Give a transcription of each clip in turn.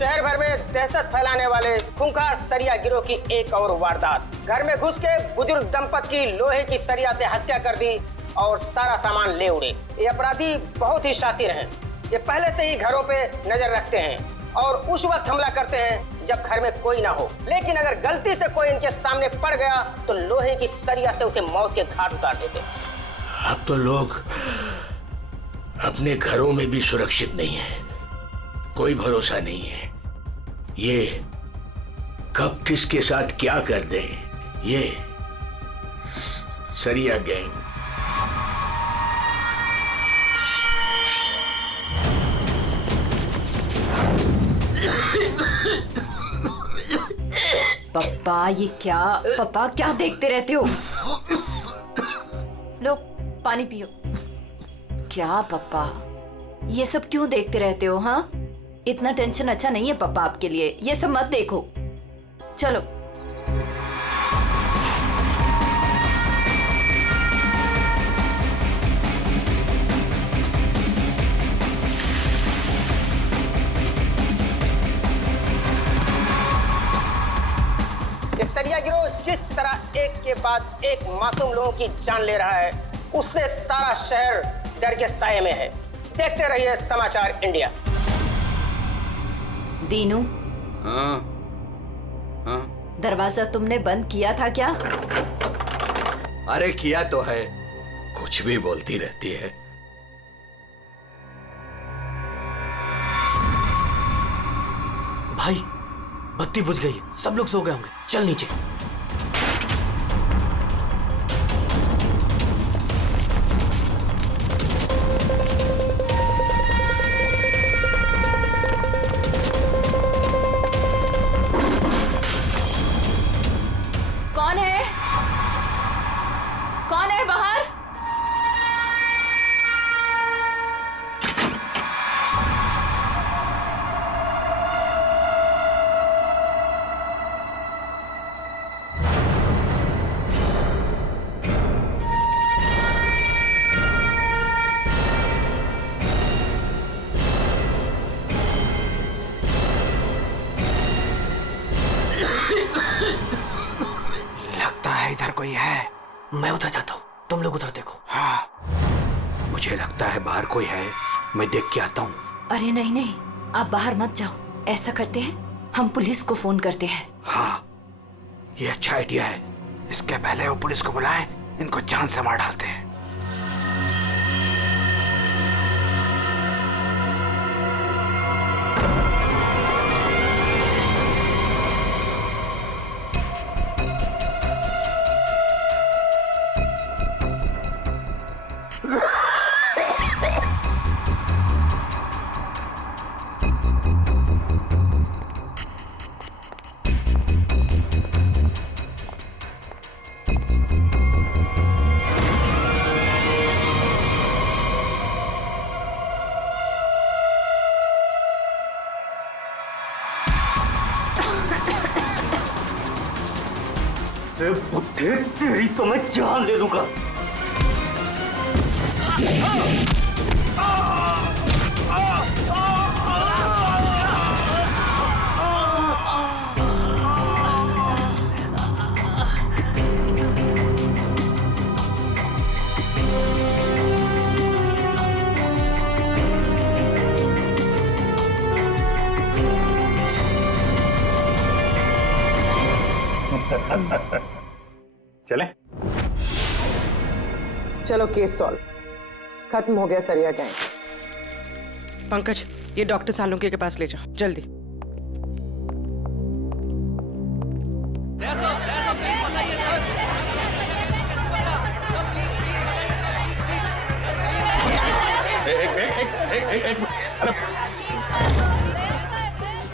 शहर भर में दहशत फैलाने वाले खूंखार सरिया गिरोह की एक और वारदात। घर में घुस के बुजुर्ग दंपत की लोहे की सरिया से हत्या कर दी और सारा सामान ले उड़े। ये अपराधी बहुत ही शातिर हैं। ये पहले से ही घरों पे नजर रखते हैं और उस वक्त हमला करते हैं जब घर में कोई ना हो। लेकिन अगर गलती से कोई इनके सामने पड़ गया तो लोहे की सरिया से उसे मौत के घाट उतार देते। अब तो लोग अपने घरों में भी सुरक्षित नहीं है, कोई भरोसा नहीं है। ये कब किसके साथ क्या कर दे, ये सरिया गैंग। पप्पा ये क्या, पप्पा क्या देखते रहते हो? लो पानी पियो। क्या पप्पा ये सब क्यों देखते रहते हो? हाँ, इतना टेंशन अच्छा नहीं है पप्पा आपके लिए, ये सब मत देखो। चलो ये सरिया गिरोह जिस तरह एक के बाद एक मासूम लोगों की जान ले रहा है, उससे सारा शहर डर के साये में है। देखते रहिए समाचार इंडिया। दीनू, हाँ हाँ, दरवाजा तुमने बंद किया था क्या? अरे किया तो है, कुछ भी बोलती रहती है। भाई बत्ती बुझ गई, सब लोग सो गए होंगे, चल नीचे। कौन है? कौन है बाहर? लगता है इधर कोई है। मैं उधर जाता हूँ, तुम लोग उधर देखो। हाँ, मुझे लगता है बाहर कोई है, मैं देख के आता हूँ। अरे नहीं नहीं, आप बाहर मत जाओ। ऐसा करते हैं, हम पुलिस को फोन करते हैं। हाँ, ये अच्छा आइडिया है। इसके पहले वो पुलिस को बुलाएं, इनको जान से मार डालते हैं। तेरी तो मैं जान ले लूंगा। चलें? चलो केस सॉल्व, खत्म हो गया सरिया गैंग। पंकज, ये डॉक्टर सालुंके के पास ले जाओ जल्दी।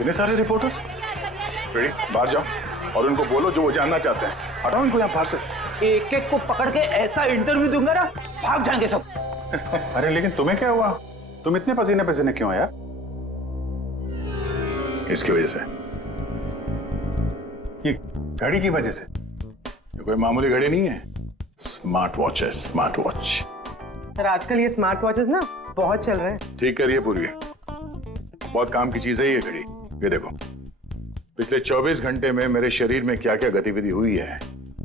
इतने सारे रिपोर्टर्स रेडी, बाहर जाओ और उनको बोलो जो वो जानना चाहते हैं। हटाओ इनको यहाँ बाहर से। एक एक को पकड़ के ऐसा इंटरव्यू दूंगा ना, भाग जाएंगे सब। अरे लेकिन तुम्हें क्या हुआ? तुम इतने पसीने पसीने क्यों आया? इसकी वजह से, ये घड़ी की वजह से। ये कोई मामूली घड़ी नहीं है, स्मार्ट वॉच है, स्मार्ट वॉच। सर आजकल ये स्मार्ट वॉचेस ना बहुत चल रहे हैं। ठीक करिए पूर्वी, बहुत काम की चीज है ये घड़ी। ये देखो, पिछले 24 घंटे में मेरे शरीर में क्या क्या गतिविधि हुई है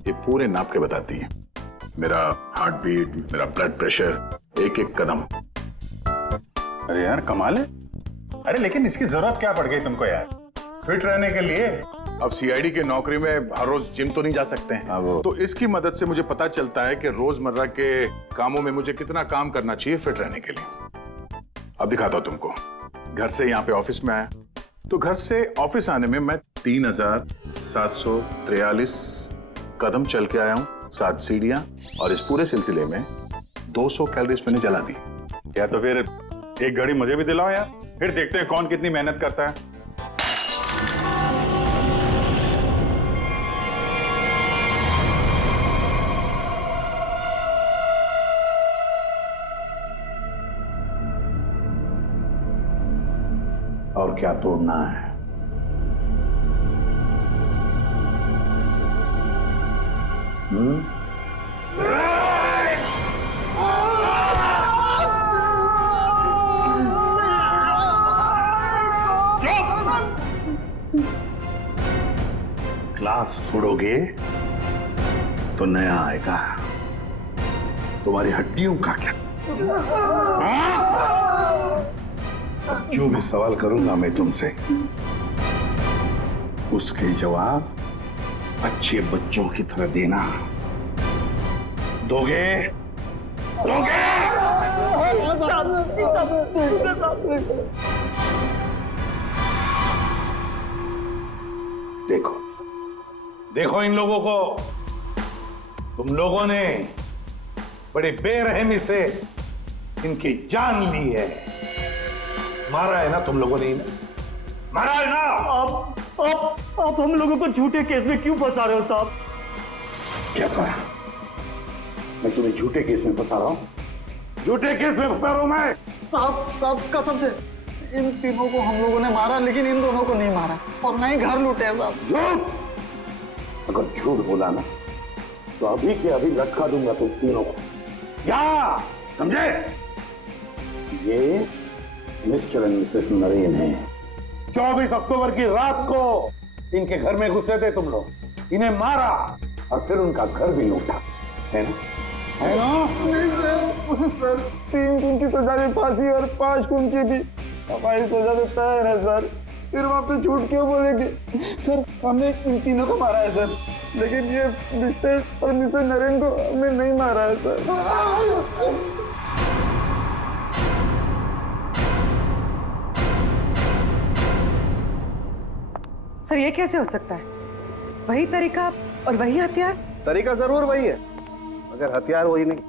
ये पूरे नाप के बताती है। मेरा हार्ट बीट, मेरा ब्लड प्रेशर, एक एक कदम। अरे यार कमाल है। अरे लेकिन इसकी जरूरत क्या पड़ गई तुमको यार, फिट रहने के लिए? अब सीआईडी की नौकरी में हर रोज जिम तो नहीं जा सकते हैं, तो इसकी मदद से मुझे पता चलता है कि रोजमर्रा के कामों में मुझे कितना काम करना चाहिए फिट रहने के लिए। अब दिखाता हूं तुमको। घर से यहाँ पे ऑफिस में आया, तो घर से ऑफिस आने में मैं 3743 कदम चल के आया हूँ, 7 सीढ़ियां, और इस पूरे सिलसिले में 200 कैलोरीज मैंने जला दी। या तो फिर एक घड़ी मुझे भी दिलाओ यार, फिर देखते हैं कौन कितनी मेहनत करता है। और क्या तोड़ना है? ग्लास तोड़ोगे तो नया आएगा, तुम्हारी हड्डियों का क्या? जो भी सवाल करूंगा मैं तुमसे, उसके जवाब अच्छे बच्चों की तरह देना। दोगे? दोगे? देखो देखो इन लोगों को, तुम लोगों ने बड़ी बेरहमी से इनकी जान ली है। मारा है ना तुम लोगों ने इन्हें? मारा है ना? आप हम लोगों को झूठे केस में क्यों फंसा रहे हो साहब? क्या कहा? मैं तुम्हें झूठे केस में फंसा रहा हूं? झूठे केस में फंसा रहा हूं मैं? साहब कसम से इन तीनों को हम लोगों ने मारा, लेकिन इन दोनों को नहीं मारा और ना ही घर लूटे हैं साहब। झूठ! अगर झूठ बोला ना तो अभी के अभी लटका दूंगा तुम तीनों को। क्या समझे? ये मिस्टर एंड मिसेस नरेन है। 24 अक्टूबर की रात को इनके घर में घुसे थे तुम लोग, इन्हें मारा और फिर उनका घर भी लूटा, है ना? है ना? नहीं सर, 3 खून की सजा में फांसी और 5 खून की भी हमारी सजा में तय है सर। फिर वहां पे झूठ क्यों बोलेंगे सर? हमने इन तीनों को मारा है सर, लेकिन ये मिस्टर और मिसेस नरेन को हमने नहीं मारा है सर। सर ये कैसे हो सकता है? वही तरीका और वही हथियार? तरीका जरूर वही है, मगर हथियार वही नहीं।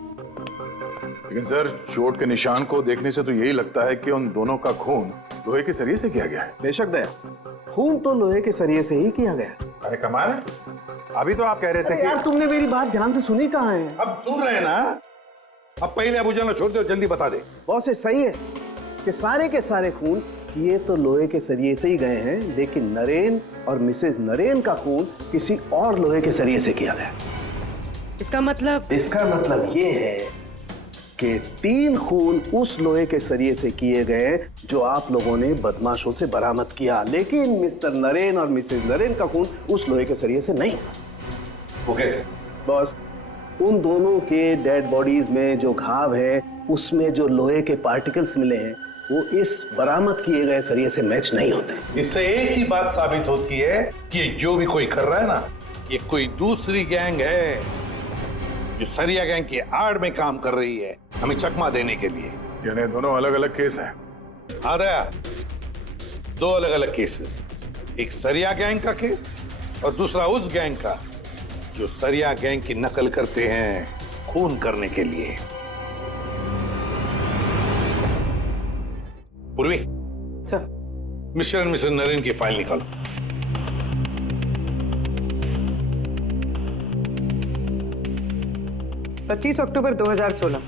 लेकिन सर, चोट के निशान को देखने से तो यही लगता है कि उन दोनों का खून लोहे के सरिये से किया गया है। बेशक दया, खून तो लोहे के सरिये से ही किया गया। अरे कमाल है, अभी तो आप कह रहे थे कि यार तुमने मेरी बात ध्यान से सुनी कहाँ है? अब सुन रहे हैं ना? अब पहले अबू जान छोड़ दो, जल्दी बता दे। बहुत से सही है कि सारे के सारे खून ये तो लोहे के सरिये से ही गए हैं, लेकिन नरेन और मिसेस नरेन का खून किसी और लोहे के सरिये से किया गया। इसका मतलब ये है कि 3 खून उस लोहे के सरिये से किए गए जो आप लोगों ने बदमाशों से बरामद किया, लेकिन मिस्टर नरेन और मिसेस नरेन का खून उस लोहे के सरिये से नहीं। वो कैसे? बस उन दोनों के डेड बॉडीज में जो घाव है, उसमें जो लोहे के पार्टिकल्स मिले हैं वो इस बरामद किए गए सरिये से मैच नहीं होते। इससे एक ही बात साबित होती है कि ये जो भी कोई कर रहा है ना, ये कोई दूसरी गैंग है जो सरिया गैंग की आड़ में काम कर रही है, हमें चकमा देने के लिए। यानी दोनों अलग अलग केस हैं। आदया, 2 अलग अलग केसेस, एक सरिया गैंग का केस और दूसरा उस गैंग का जो सरिया गैंग की नकल करते हैं खून करने के लिए। Purvi sir, mister and missus Naren की फाइल निकालो। पच्चीस अक्टूबर 2016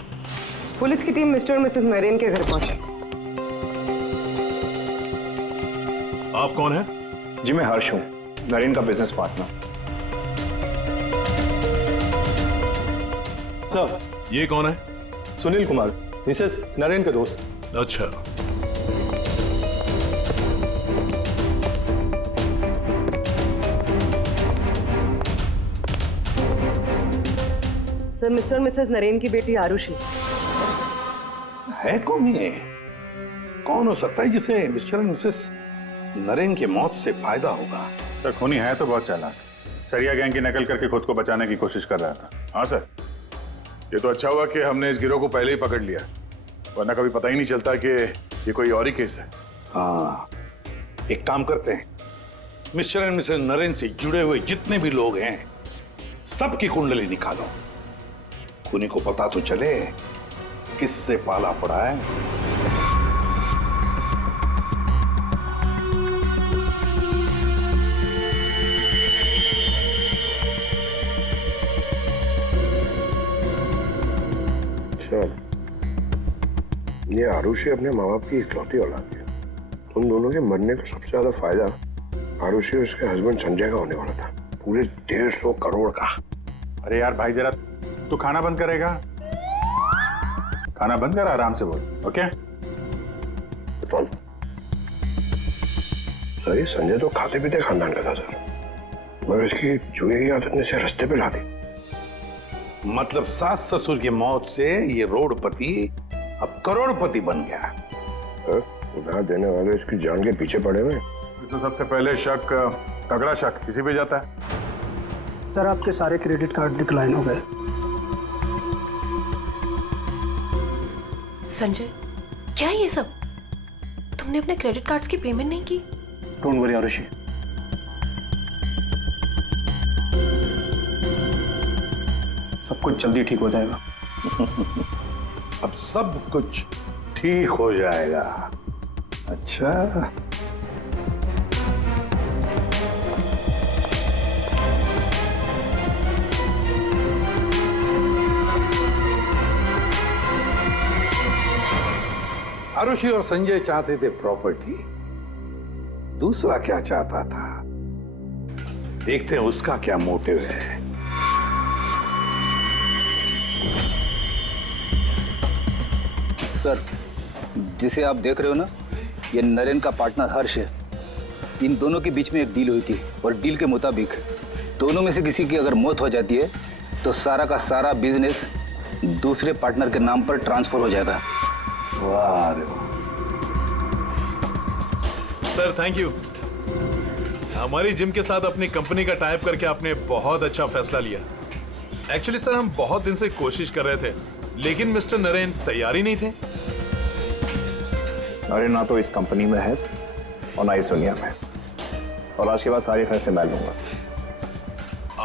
पुलिस की टीम मिस्टर और मिसेस नरेन के घर पहुंची। आप कौन हैं? जी मैं हर्ष हूं, नरेन का बिजनेस पार्टनर। सर, ये कौन है? सुनील कुमार, मिसेस नरेन के दोस्त। अच्छा, सर मिस्टर और मिसेस नरेन की बेटी आरुषि। है कौन ये? कौन हो सकता है जिसे मिस्टर एंड मिसेस नरेन की मौत से फायदा होगा? सर खूनी है तो बहुत चालाक, सरिया गैंग की नकल करके खुद को बचाने की कोशिश कर रहा था। हाँ सर, ये तो अच्छा हुआ कि हमने इस गिरोह को पहले ही पकड़ लिया, वरना कभी पता ही नहीं चलता कि ये कोई और ही केस है। हाँ, एक काम करते हैं, मिस्टर एंड मिसेस नरेन से जुड़े हुए जितने भी लोग हैं सबकी कुंडली निकालो। खूनी को पता तो चले किससे पाला पड़ा है। सर, ये आरुषि अपने माँ बाप की इकलौती औलाद है। उन दोनों के मरने का सबसे ज्यादा फायदा आरुषि और उसके हस्बैंड संजय का होने वाला था, पूरे 150 करोड़ का। अरे यार भाई, जरा तू खाना बंद करेगा? खाना बंद कर, आराम से बोल, ओके? सर, ये संजय तो खाते पीते खानदान का था सर, मगर इसकी जुए की आदत ने इसे रास्ते पे ला दी। मतलब सास ससुर की मौत से ये रोडपति अब करोड़पति बन गया। उधार देने वाले इसकी जान के पीछे पड़े हुए। तो सबसे पहले शक, तगड़ा शक किसी पे जाता है। सर, आपके सारे क्रेडिट कार्ड डिक्लाइन हो गए। संजय, क्या ये सब? तुमने अपने क्रेडिट कार्ड्स की पेमेंट नहीं की? डोंट वरी आरुषि, सब कुछ जल्दी ठीक हो जाएगा। अब सब कुछ ठीक हो जाएगा। अच्छा, आरुषि और संजय चाहते थे प्रॉपर्टी, दूसरा क्या चाहता था देखते हैं उसका क्या मोटिव है। सर, जिसे आप देख रहे हो ना, ये नरेन का पार्टनर हर्ष है। इन दोनों के बीच में एक डील हुई थी और डील के मुताबिक दोनों में से किसी की अगर मौत हो जाती है तो सारा का सारा बिजनेस दूसरे पार्टनर के नाम पर ट्रांसफर हो जाएगा। वाह सर, थैंक यू। हमारी जिम के साथ अपनी कंपनी का टाइप करके आपने बहुत अच्छा फैसला लिया। एक्चुअली सर, हम बहुत दिन से कोशिश कर रहे थे, लेकिन मिस्टर नरेन तैयार ही नहीं थे। नरेन ना तो इस कंपनी में है और ना इस दुनिया में, और आज के बाद सारे फैसले मैं लूंगा।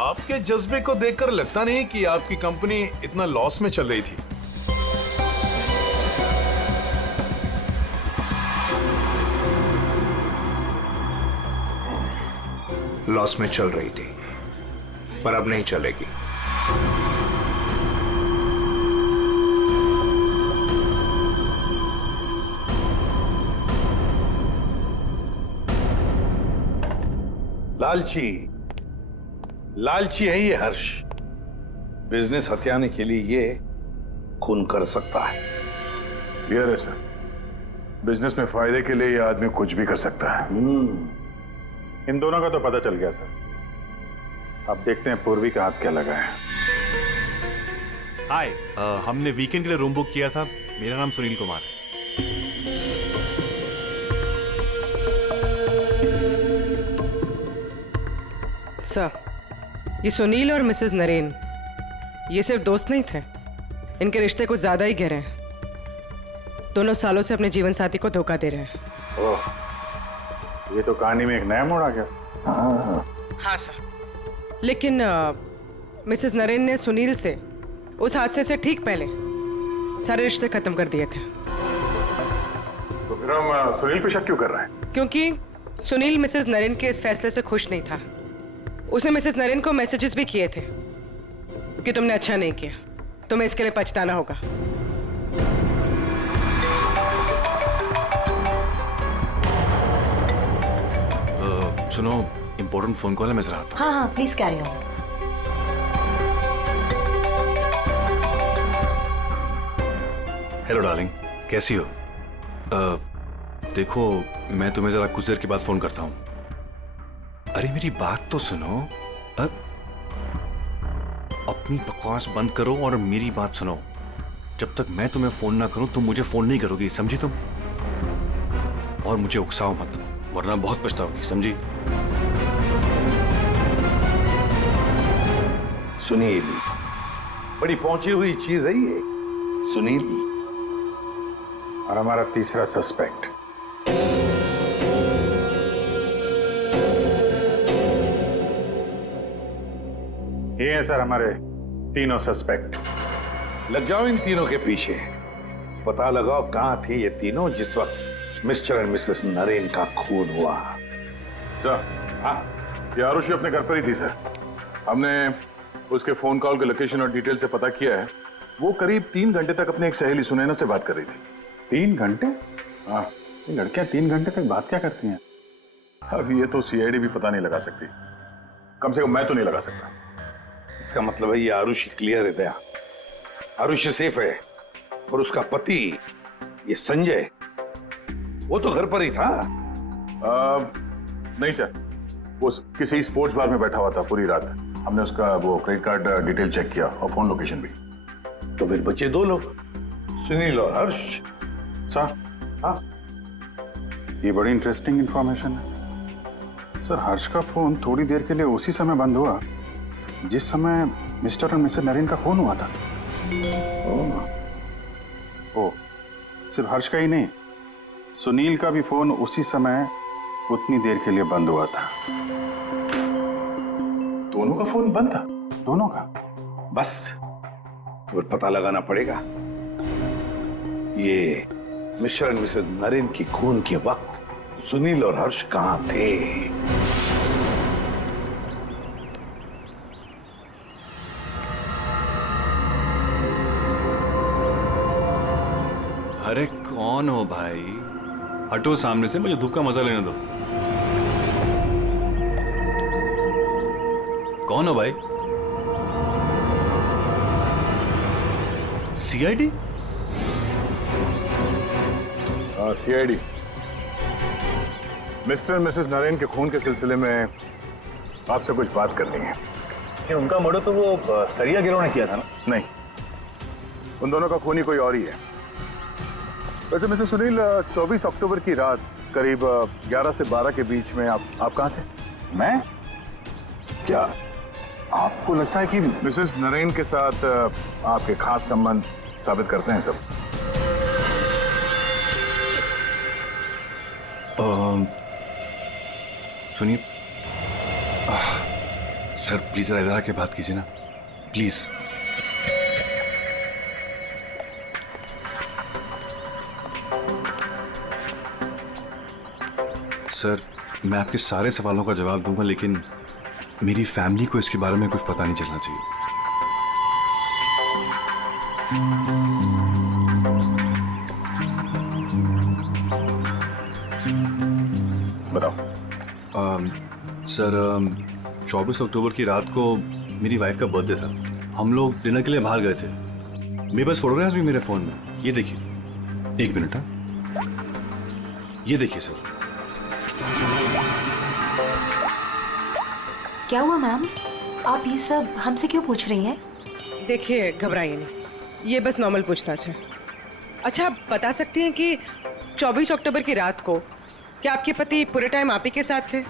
आपके जज्बे को देखकर लगता नहीं कि आपकी कंपनी इतना लॉस में चल रही थी। लॉस में चल रही थी, पर अब नहीं चलेगी। लालची है ये हर्ष। बिजनेस हथियाने के लिए ये खून कर सकता है। क्लियर है सर, बिजनेस में फायदे के लिए ये आदमी कुछ भी कर सकता है। इन दोनों का तो पता चल गया सर। अब देखते हैं पूर्वी का हाथ क्या लगा है। हाय, हमने वीकेंड के लिए रूम बुक किया था। मेरा नाम सुनील कुमार है। सर, ये सुनील और मिसेस नरेन ये सिर्फ दोस्त नहीं थे, इनके रिश्ते कुछ ज्यादा ही गहरे हैं। दोनों सालों से अपने जीवन साथी को धोखा दे रहे हैं। ओह, ये तो कहानी में एक नया मोड़ आ गया। हाँ सर, लेकिन मिसेस नरेन ने सुनील से उस हादसे से ठीक पहले सारे रिश्ते खत्म कर दिए थे। तो फिर हम सुनील पे शक क्यों कर रहे हैं? क्योंकि सुनील मिसेस नरेन के इस फैसले से खुश नहीं था। उसने मिसेस नरेन को मैसेजेस भी किए थे कि तुमने अच्छा नहीं किया, तुम्हें इसके लिए पछताना होगा। सुनो, इंपॉर्टेंट फोन कॉल है, मैं जरा आता हूं। हाँ हाँ, please carry on. Hello darling, कैसी हो? देखो, मैं तुम्हें जरा कुछ देर के बाद फोन करता हूँ। अरे मेरी बात तो सुनो। अपनी बकवास बंद करो और मेरी बात सुनो। जब तक मैं तुम्हें फोन ना करूं तुम मुझे फोन नहीं करोगी, समझी तुम? और मुझे उकसाओ मत, वरना बहुत पछताओगी, समझी? सुनील, बड़ी पहुंची हुई चीज है ये। सुनील और हमारा तीसरा सस्पेक्ट। ये हैं सर हमारे तीनों सस्पेक्ट। लग जाओ इन तीनों के पीछे, पता लगाओ कहां थे ये तीनों जिस वक्त मिस्टर एंड मिसेस नरेन का खून हुआ। सर, हाँ, ये आरुषि अपने घर पर ही थी सर। हमने उसके फोन कॉल के लोकेशन और डिटेल से पता किया है। वो करीब 3 घंटे तक अपनी एक सहेली सुनैना से बात कर रही थी। 3 घंटे? हाँ, ये लड़कियां 3 घंटे तक बात क्या करती हैं? अब ये तो सीआईडी भी पता नहीं लगा सकती, कम से कम मैं तो नहीं लगा सकता। इसका मतलब है ये आरुषि क्लियर है दया, आरुषि सेफ है। और उसका पति ये संजय, वो तो घर पर ही था। नहीं सर, वो किसी स्पोर्ट्स बार में बैठा हुआ था पूरी रात। हमने उसका वो क्रेडिट कार्ड डिटेल चेक किया और फोन लोकेशन भी। तो फिर बचे 2 लोग, सुनील और हर्ष। सर, हाँ, ये बड़ी इंटरेस्टिंग इंफॉर्मेशन है सर। हर्ष का फोन थोड़ी देर के लिए उसी समय बंद हुआ जिस समय मिस्टर और मिसेस नरेन का खून हुआ था। ओ, सिर्फ हर्ष का ही नहीं, सुनील का भी फोन उसी समय उतनी देर के लिए बंद हुआ था। दोनों का फोन बंद था? दोनों का? बस तो फिर पता लगाना पड़ेगा ये मिस्टर एंड मिसेस नरेन की खून के वक्त सुनील और हर्ष कहां थे। अरे कौन हो भाई? हटो सामने से, मुझे धूप का मजा लेने दो। कौन हो भाई? सीआईडी? हाँ, सीआईडी। मिस्टर और मिसेस नरेन के खून के सिलसिले में आपसे कुछ बात करनी है। लेकिन उनका मर्डर तो वो सरिया गिरोह ने किया था ना? नहीं, उन दोनों का खूनी कोई और ही है। वैसे मिस्टर सुनील, 24 अक्टूबर की रात करीब 11 से 12 के बीच में आप कहाँ थे? मैं? क्या आपको लगता है कि मिसेस नरेन के साथ आपके खास संबंध साबित करते हैं सब? सुनिए सर, प्लीज इधर आके बात कीजिए ना, प्लीज। सर, मैं आपके सारे सवालों का जवाब दूंगा, लेकिन मेरी फैमिली को इसके बारे में कुछ पता नहीं चलना चाहिए। बताओ। सर, 24 अक्टूबर की रात को मेरी वाइफ का बर्थडे था। हम लोग डिनर के लिए बाहर गए थे। मेरे पास फोटोग्राफ्स भी मेरे फोन में, ये देखिए। 1 मिनट, हाँ, ये देखिए सर। क्या हुआ मैम? आप ये सब हमसे क्यों पूछ रही हैं? देखिए, घबराइए नहीं, ये बस नॉर्मल पूछताछ है। अच्छा, आप बता सकती हैं कि 24 अक्टूबर की रात को क्या आपके पति पूरे टाइम आप ही के साथ थे?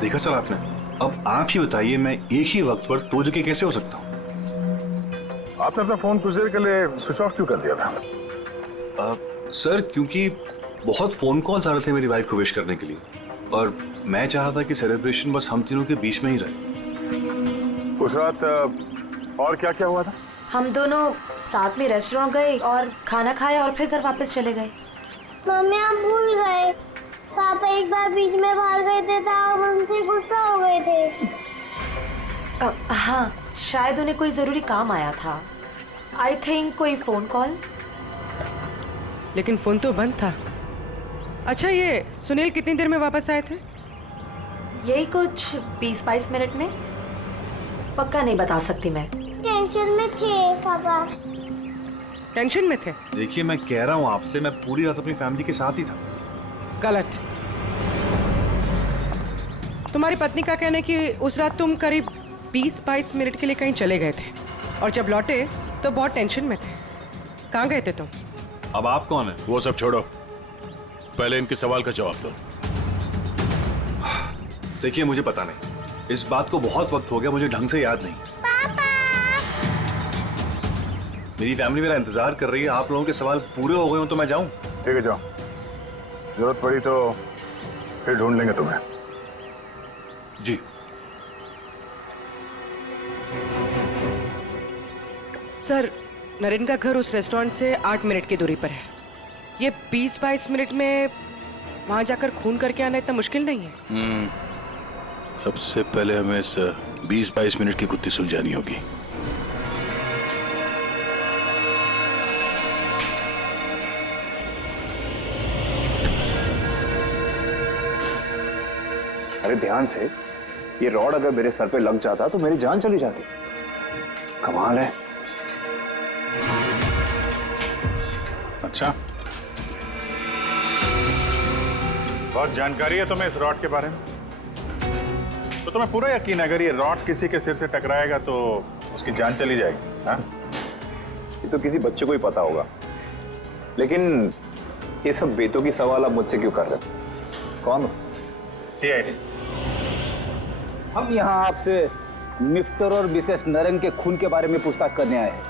देखा सर आपने, अब आप ही बताइए, मैं एक ही वक्त पर 2 जगह कैसे हो सकता हूँ? आपने अपना फोन कुछ देर के लिए स्विच ऑफ क्यों कर दिया था? सर, क्योंकि बहुत फोन कॉल्स आ रहे थे मेरी वाइफ को विश करने के लिए, और मैं चाह था कि सेलिब्रेशन बस हम तीनों के बीच में ही रहे। उस रात और क्या क्या हुआ था? हम दोनों साथ में रेस्टोरेंट गए और खाना खाया और फिर घर वापस चले गए। मम्मी, आप भूल गए, पापा एक बार बीच में बाहर गए थे तो हम उनसे गुस्सा हो गए थे। हाँ, शायद उन्हें कोई जरूरी काम आया था। आई थिंक कोई फोन कॉल। लेकिन फोन तो बंद था। अच्छा, ये सुनील कितनी देर में वापस आए थे? यही कुछ 20-22 मिनट में। पक्का नहीं बता सकती मैं। टेंशन में थे पापा। टेंशन में थे? देखिए, मैं कह रहा हूँ आपसे, मैं पूरी रात अपनी फैमिली के साथ ही था। गलत। तुम्हारी पत्नी का कहना है कि उस रात तुम करीब 20-22 मिनट के लिए कहीं चले गए थे और जब लौटे तो बहुत टेंशन में थे। कहाँ गए थे तुम? अब आप कौन है? वो सब छोड़ो, पहले इनके सवाल का जवाब दो। देखिए मुझे पता नहीं, इस बात को बहुत वक्त हो गया, मुझे ढंग से याद नहीं। मेरी फैमिली मेरा इंतजार कर रही है, आप लोगों के सवाल पूरे हो गए हो तो मैं जाऊं? ठीक है जाओ, जरूरत पड़ी तो फिर ढूंढ लेंगे तुम्हें। जी। सर, नरेन का घर उस रेस्टोरेंट से 8 मिनट की दूरी पर है। ये 20-22 मिनट में वहां जाकर खून करके आना इतना मुश्किल नहीं है। सबसे पहले हमें इस 20-22 मिनट की गुत्थी सुलझानी होगी। अरे ध्यान से, ये रॉड अगर मेरे सर पे लग जाता तो मेरी जान चली जाती। कमाल है। अच्छा, बहुत जानकारी है तुम्हें इस रॉड के बारे में, तो तुम्हें पूरा यकीन है अगर ये रॉड किसी के सिर से टकराएगा तो उसकी जान चली जाएगी? हाँ? ये तो किसी बच्चे को ही पता होगा, लेकिन ये सब बेतों की सवाल आप मुझसे क्यों कर रहे हो? कौन हो? CID। हम यहाँ आपसे मिस्टर और मिसेस नरेन के खून के बारे में पूछताछ करने आए हैं।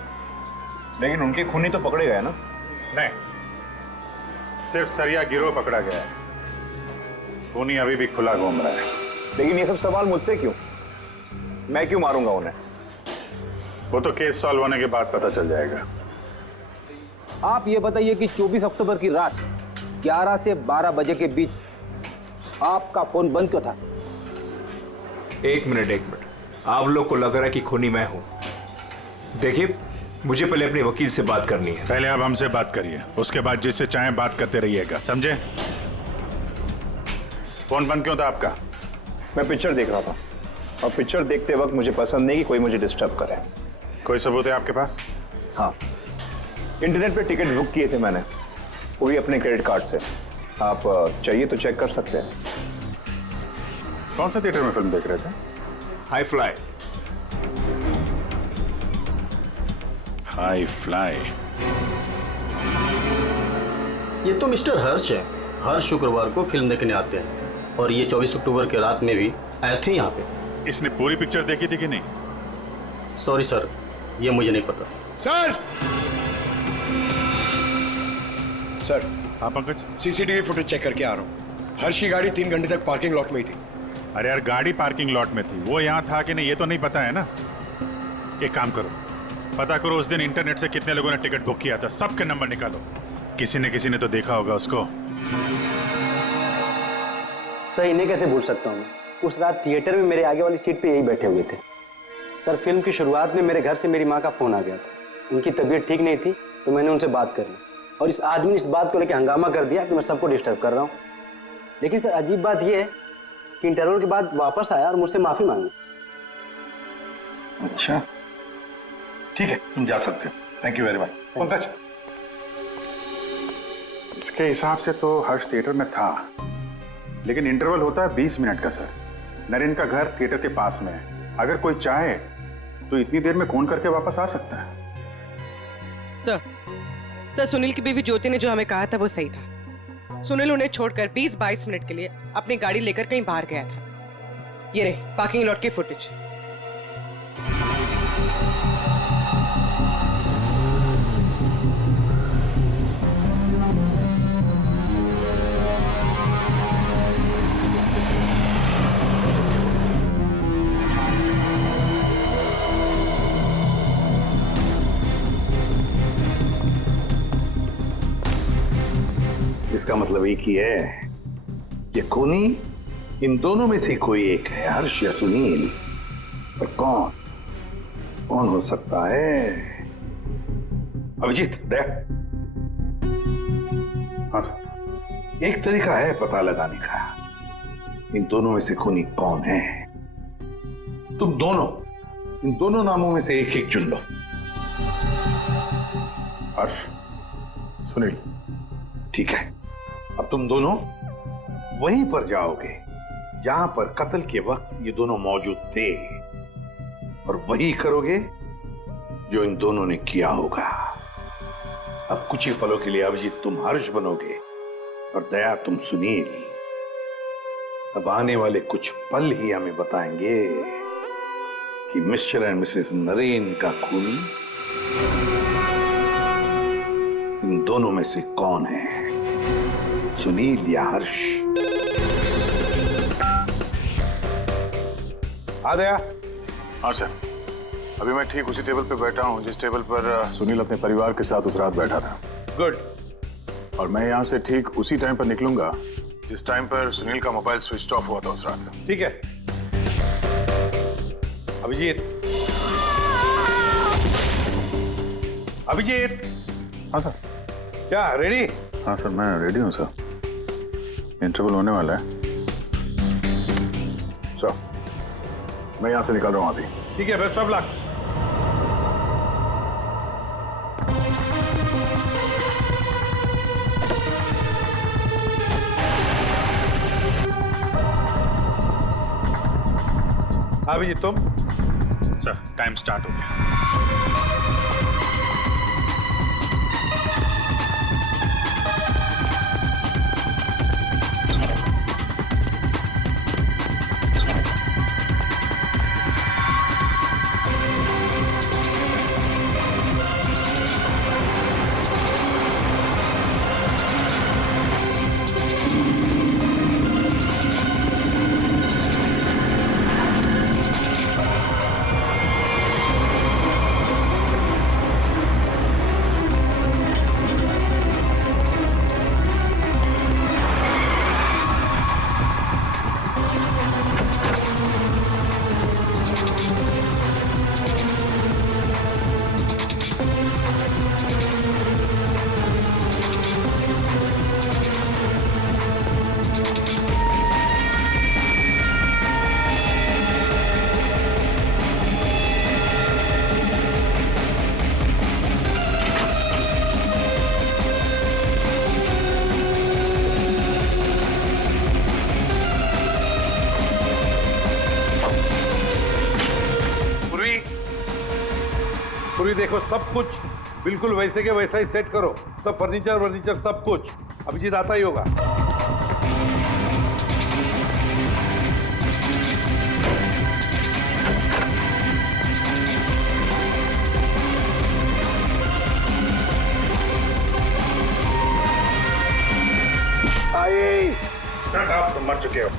लेकिन उनके खूनी तो पकड़े गए ना? नहीं, सिर्फ सरिया गिरोह पकड़ा गया है, खूनी अभी भी खुला घूम रहा है। लेकिन ये सब सवाल मुझसे क्यों? मैं क्यों मारूंगा उन्हें? वो तो केस सॉल्व होने के बाद पता चल जाएगा। आप ये बताइए कि 24 अक्टूबर की रात 11 से 12 बजे के बीच आपका फोन बंद क्यों था? एक मिनट, आप लोग को लग रहा है कि खूनी मैं हूं। देखिए, मुझे पहले अपने वकील से बात करनी है। पहले आप हमसे बात करिए, उसके बाद जिससे चाहे बात करते रहिएगा, समझे? फोन बंद क्यों था आपका? मैं पिक्चर देख रहा था और पिक्चर देखते वक्त मुझे पसंद नहीं कि कोई मुझे डिस्टर्ब करे। कोई सबूत है आपके पास? हाँ, इंटरनेट पे टिकट बुक किए थे मैंने, वो भी अपने क्रेडिट कार्ड से। आप चाहिए तो चेक कर सकते हैं। कौन सा थिएटर में फिल्म देख रहे थे? High fly. High fly? ये तो मिस्टर हर्ष है, हर शुक्रवार को फिल्म देखने आते हैं और ये 24 अक्टूबर के रात में भी आए थे यहाँ पे। इसने पूरी पिक्चर देखी थी कि नहीं? सॉरी सर, ये मुझे नहीं पता। सर। हाँ पंकज, CCTV फुटेज चेक करके आ रहा हूँ। हर्ष की गाड़ी 3 घंटे तक पार्किंग लॉट में ही थी। अरे यार, गाड़ी पार्किंग लॉट में थी, वो यहाँ था कि नहीं ये तो नहीं पता है ना। एक काम करो, पता करो उस दिन इंटरनेट से कितने लोगों ने टिकट बुक किया था, सबके नंबर निकालो। किसी ने तो देखा होगा उसको। सर, इन्हें कैसे भूल सकता हूँ? उस रात थिएटर में मेरे आगे वाली सीट पे यही बैठे हुए थे। सर, फिल्म की शुरुआत में मेरे घर से मेरी माँ का फोन आ गया था। उनकी तबीयत ठीक नहीं थी तो मैंने उनसे बात कर ली और इस आदमी ने इस बात को लेकर हंगामा कर दिया कि मैं सबको डिस्टर्ब कर रहा हूँ। लेकिन सर, अजीब बात यह है कि इंटरवल के बाद वापस आया और मुझसे माफी मांगी। अच्छा, ठीक है, तुम जा सकते हो। Thank you very much. Pankaj, इसके हिसाब से तो हर्ष थिएटर में था, लेकिन इंटरवल होता है 20 मिनट का। सर, नरेन का घर थिएटर के पास में है, अगर कोई चाहे तो इतनी देर में फोन करके वापस आ सकता है। सर, सुनील की बीवी ज्योति ने जो हमें कहा था वो सही था। सुनील उन्हें छोड़कर 20-22 मिनट के लिए अपनी गाड़ी लेकर कहीं बाहर गया था। ये रहे पार्किंग लॉट की फुटेज। इसका मतलब एक ही है, ये खूनी इन दोनों में से कोई एक है, हर्ष या सुनील। पर कौन हो सकता है? अभिजीत, दया। हाँ सर, एक तरीका है पता लगाने का, इन दोनों में से खूनी कौन है। तुम दोनों इन दोनों नामों में से एक चुन लो। हर्ष, सुनील। ठीक है, अब तुम दोनों वहीं पर जाओगे जहां पर कत्ल के वक्त ये दोनों मौजूद थे। और वही करोगे जो इन दोनों ने किया होगा। अब कुछ ही पलों के लिए अभिजीत तुम हर्ष बनोगे और दया तुम सुनील। अब आने वाले कुछ पल ही हमें बताएंगे कि मिस्टर एंड मिसेस नरेन का खून इन दोनों में से कौन है, सुनील या हर्ष। आ गया? हाँ सर, अभी मैं ठीक उसी टेबल पे बैठा हूँ जिस टेबल पर सुनील अपने परिवार के साथ उस रात बैठा था। गुड। और मैं यहाँ से ठीक उसी टाइम पर निकलूंगा जिस टाइम पर सुनील का मोबाइल स्विच ऑफ हुआ था उस रात। ठीक है अभिजीत। अभिजीत। हाँ सर। क्या रेडी? हाँ सर, मैं रेडी हूँ सर। इंटरवल होने वाला है सर, मैं यहाँ से निकल रहा हूँ अभी। ठीक है, बेस्ट ऑफ लक। अभिजीत तुम? सर, टाइम स्टार्ट हो गया। पूरी देखो, सब कुछ बिल्कुल वैसे के वैसा ही सेट करो। सब फर्नीचर सब कुछ। अभिजीत आता ही होगा। आइए। आप तो मर चुके हो।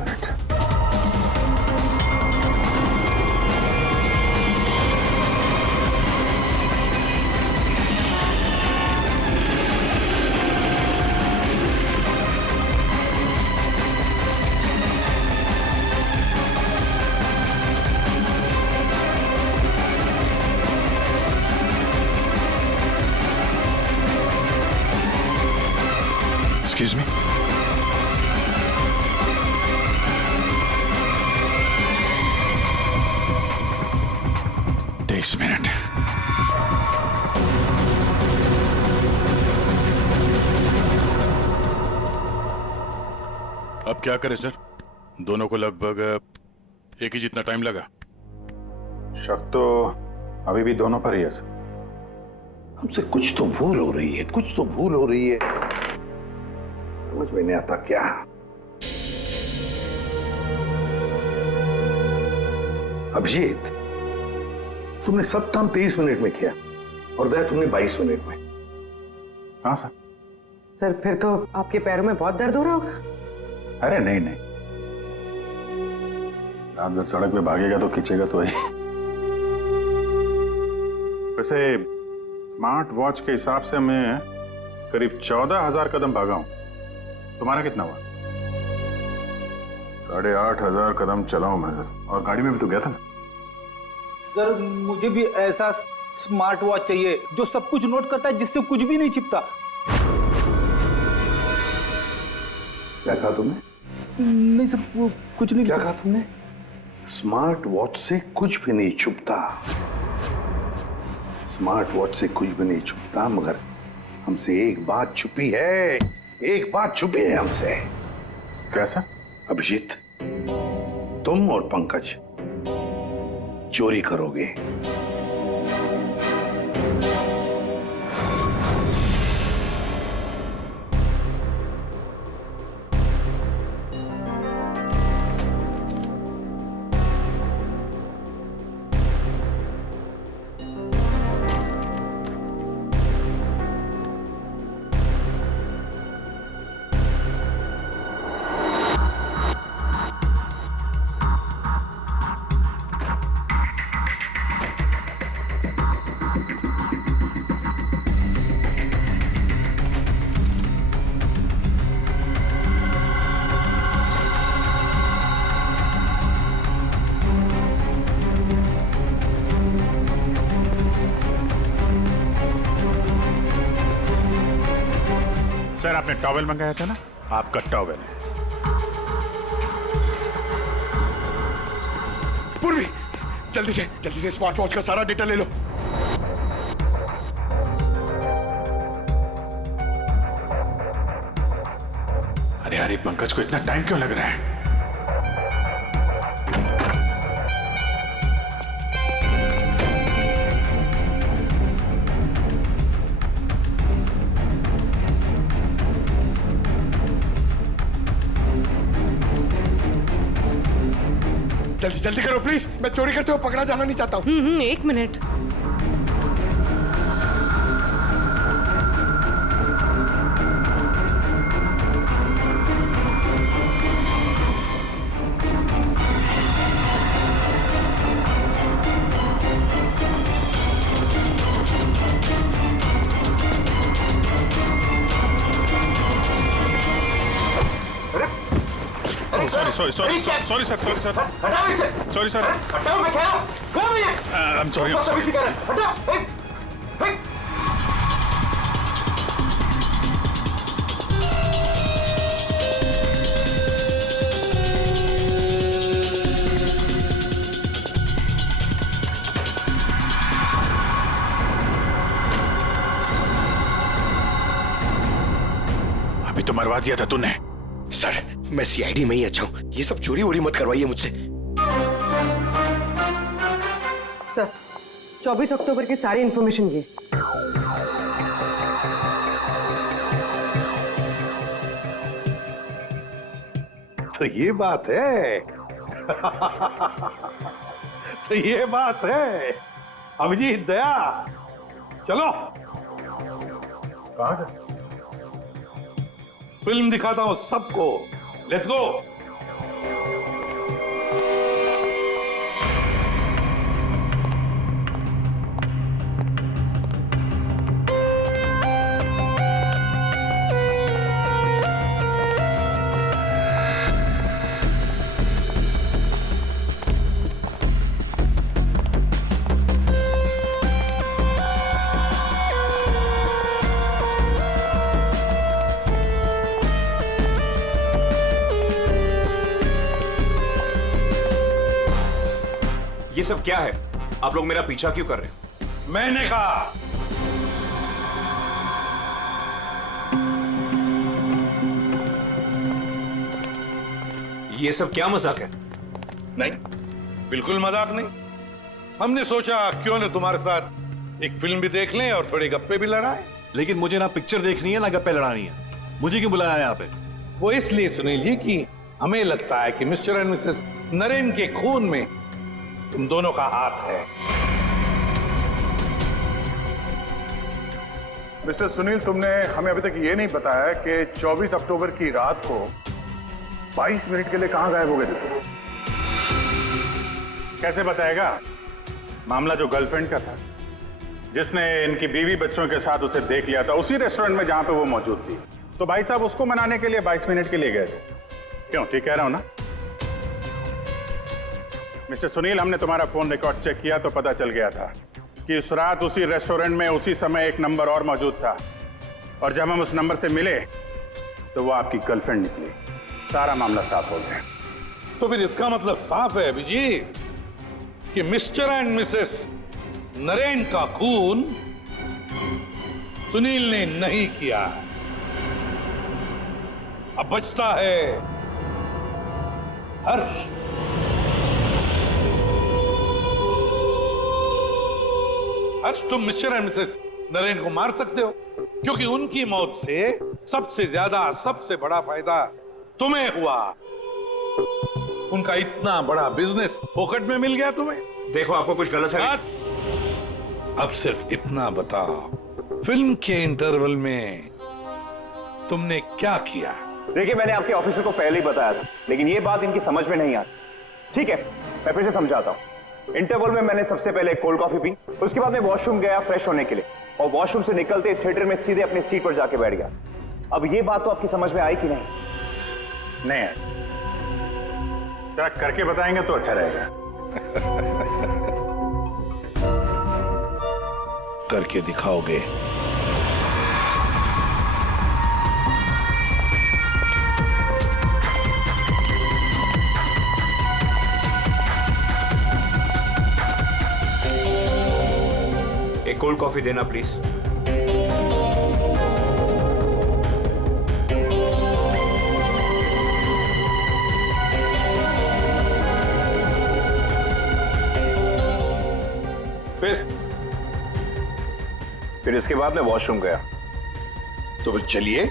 Minute. Excuse me? This minute. अब क्या करें सर? दोनों को लगभग एक ही जितना टाइम लगा। शक तो अभी भी दोनों पर ही है सर। हमसे कुछ तो भूल हो रही है, कुछ तो भूल हो रही है। समझ में नहीं आता क्या। अभिजीत, तुमने सब काम 23 मिनट में किया और दया तुमने 22 मिनट में। हाँ सर। सर फिर तो आपके पैरों में बहुत दर्द हो रहा होगा। अरे नहीं नहीं, रात भर सड़क पे भागेगा तो खींचेगा तो ही। वैसे स्मार्ट वॉच के हिसाब से मैं करीब 14,000 कदम भागा हूं। तुम्हारा कितना हुआ? 8,500 कदम चला हूं मैं सर। और गाड़ी में भी तो गया था ना। सर मुझे भी ऐसा स्मार्ट वॉच चाहिए जो सब कुछ नोट करता है, जिससे कुछ भी नहीं छिपता। क्या कहा तुमने? नहीं सर, वो कुछ नहीं। क्या कहा तुमने? स्मार्ट वॉच से कुछ भी नहीं छुपता। स्मार्ट वॉच से कुछ भी नहीं छुपता, मगर हमसे एक बात छुपी है। एक बात छुपी है हमसे। कैसा? अभिजीत, तुम और पंकज चोरी करोगे। सर आपने टॉवेल मंगाया था ना, आपका टॉवेल। पूर्वी, जल्दी से स्मार्ट वॉच का सारा डेटा ले लो। अरे अरे पंकज को इतना टाइम क्यों लग रहा है? जल्दी करो प्लीज, मैं चोरी करते हुए पकड़ा जाना नहीं चाहता हूँ। 1 मिनट। सॉरी सर, हटाओ इसे। सॉरी सर, हटाओ, मैं कह रहा हूं। कौन है ये? I am sorry. हटाओ। अभी तो मरवा दिया था तूने। सर मैं सीआईडी में ही अच्छा हूँ, ये सब चोरी वोरी मत करवाइए मुझसे। सर 24 अक्टूबर की सारी इंफॉर्मेशन ये। तो ये बात है। तो ये बात है। अभिजीत, दया, चलो। कहां से? फिल्म दिखाता हूं सबको। Let's go. ये सब क्या है? आप लोग मेरा पीछा क्यों कर रहे हैं? मैंने कहा ये सब क्या मजाक है? नहीं, बिल्कुल मजाक नहीं। हमने सोचा क्यों न तुम्हारे साथ एक फिल्म भी देख लें और थोड़ी गप्पे भी लड़ाएं। लेकिन मुझे ना पिक्चर देखनी है ना गप्पे लड़ानी है। मुझे क्यों बुलाया यहाँ पे? वो इसलिए सुनील जी कि हमें लगता है कि मिस्टर एंड मिसेस नरेन के खून में तुम दोनों का हाथ है। मिस्टर सुनील, तुमने हमें अभी तक ये नहीं बताया कि 24 अक्टूबर की रात को 22 मिनट के लिए कहां गायब हो गए थे तुम? कैसे बताएगा? मामला जो गर्लफ्रेंड का था, जिसने इनकी बीवी बच्चों के साथ उसे देख लिया था उसी रेस्टोरेंट में जहां पे वो मौजूद थी, तो भाई साहब उसको मनाने के लिए 22 मिनट के लिए गए थे। क्यों, ठीक कह रहा हूं ना? मिस्टर सुनील, हमने तुम्हारा फोन रिकॉर्ड चेक किया तो पता चल गया था कि उस रात उसी रेस्टोरेंट में उसी समय एक नंबर और मौजूद था, और जब हम उस नंबर से मिले तो वो आपकी गर्लफ्रेंड निकली। सारा मामला साफ हो गया। तो फिर इसका मतलब साफ है अभिजीत कि मिस्टर एंड मिसेस नरेन का खून सुनील ने नहीं किया। अब बचता है हर्ष। हर्ष, तुम मिस्टर एंड मिसेस नरेन को मार सकते हो, क्योंकि उनकी मौत से सबसे ज्यादा, सबसे बड़ा फायदा तुम्हें हुआ। उनका इतना बड़ा बिजनेस फोकट में मिल गया तुम्हें। देखो, आपको कुछ गलत है। बस अब सिर्फ इतना बताओ, फिल्म के इंटरवल में तुमने क्या किया? देखिए, मैंने आपके ऑफिसर को पहले ही बताया था, लेकिन ये बात इनकी समझ में नहीं आती। ठीक है, मैं फिर से समझाता हूँ। इंटरवल में मैंने सबसे पहले एक कोल्ड कॉफी पी, उसके बाद मैं वॉशरूम गया फ्रेश होने के लिए, और वॉशरूम से निकलते थिएटर में सीधे अपनी सीट पर जाके बैठ गया। अब ये बात तो आपकी समझ में आई कि नहीं? नहीं, जरा करके बताएंगे तो अच्छा रहेगा। करके दिखाओगे? एक कोल्ड कॉफी देना प्लीज। फिर इसके बाद मैं वॉशरूम गया। तो फिर चलिए।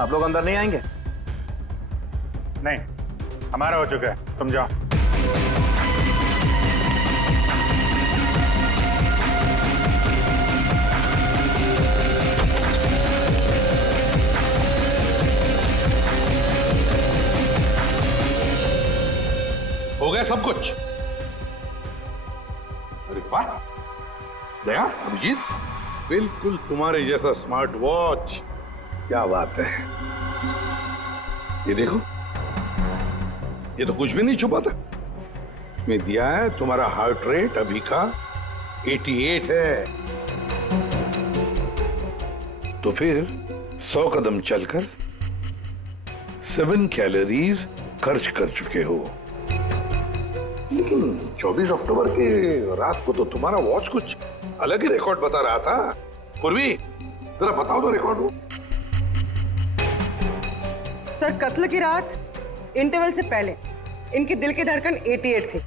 आप लोग अंदर नहीं आएंगे? नहीं, हमारा हो चुका है, तुम जाओ। हो गया सब कुछ? अरे वाह दया, अभिजीत, बिल्कुल तुम्हारे जैसा स्मार्ट वॉच। क्या बात है। ये देखो, ये तो कुछ भी नहीं छुपा था। मैं दिया है तुम्हारा हार्ट रेट अभी का 88 है। तो फिर 100 कदम चलकर 7 कैलोरीज खर्च कर चुके हो। लेकिन 24 अक्टूबर के रात को तो तुम्हारा वॉच कुछ अलग ही रिकॉर्ड बता रहा था। पूर्वी, जरा बताओ तो रिकॉर्ड वो। सर, कत्ल की रात इंटरवल से पहले इनकी दिल की धड़कन 88 थी।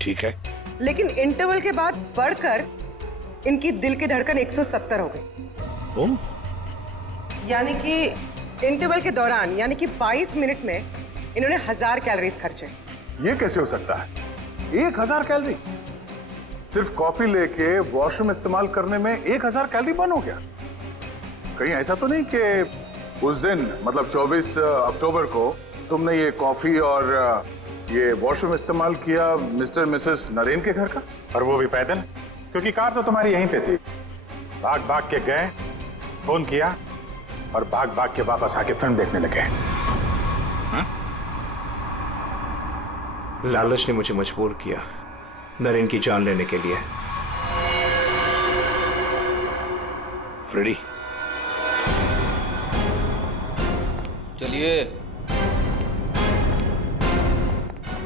ठीक है, लेकिन इंटरवल के बाद बढ़कर इनकी दिल की धड़कन 170 हो गई। ओह, यानी कि इंटरवल के दौरान, यानी कि 22 मिनट में इन्होंने 1000 कैलोरीज खर्चे। ये कैसे हो सकता है? 1000 कैलोरी? सिर्फ कॉफी लेके वॉशरूम इस्तेमाल करने में 1000 कैलोरी बर्न हो गया? कहीं ऐसा तो नहीं कि उस दिन, मतलब 24 अक्टूबर को तुमने ये कॉफी और ये वॉशरूम इस्तेमाल किया मिस्टर मिसेस नरेन के घर का, और वो भी पैदल? क्योंकि कार तो तुम्हारी यहीं पे थी। भाग भाग के गए, फोन किया, और भाग भाग के वापस आके फिल्म देखने लगे। लालच ने मुझे मजबूर किया नरेन की जान लेने के लिए। फ्रेडी, चलिए।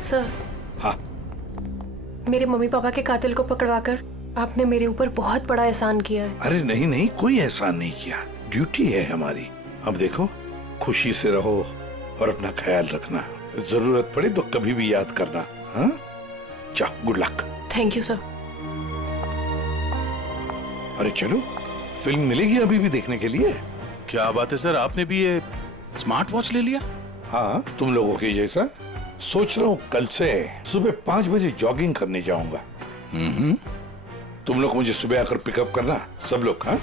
सर। हाँ। मेरे मम्मी पापा के कातिल को पकड़वाकर आपने मेरे ऊपर बहुत बड़ा एहसान किया है। अरे नहीं नहीं, कोई एहसान नहीं किया, ड्यूटी है हमारी। अब देखो, खुशी से रहो और अपना ख्याल रखना। जरूरत पड़े तो कभी भी याद करना। हाँ, जाओ, good luck. Thank you sir. अरे चलो, फिल्म मिलेगी अभी भी देखने के लिए। क्या बात है सर, आपने भी ये स्मार्ट वॉच ले लिया? हाँ, तुम लोगों के जैसा। सोच रहा हूँ कल से सुबह 5 बजे जॉगिंग करने जाऊंगा। तुम लोग मुझे सुबह आकर पिकअप करना, सब लोग। हाँ